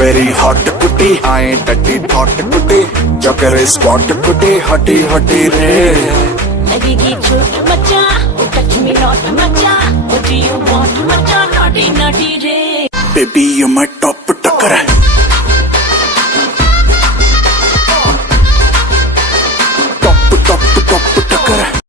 very hot कुटी I ain't dirty thought कुटी joker spot कुटी hotty hotty रे लगेगी चोट मचा, oh touch me not मचा, what do you want मचा, naughty naughty रे baby you my top टक्कर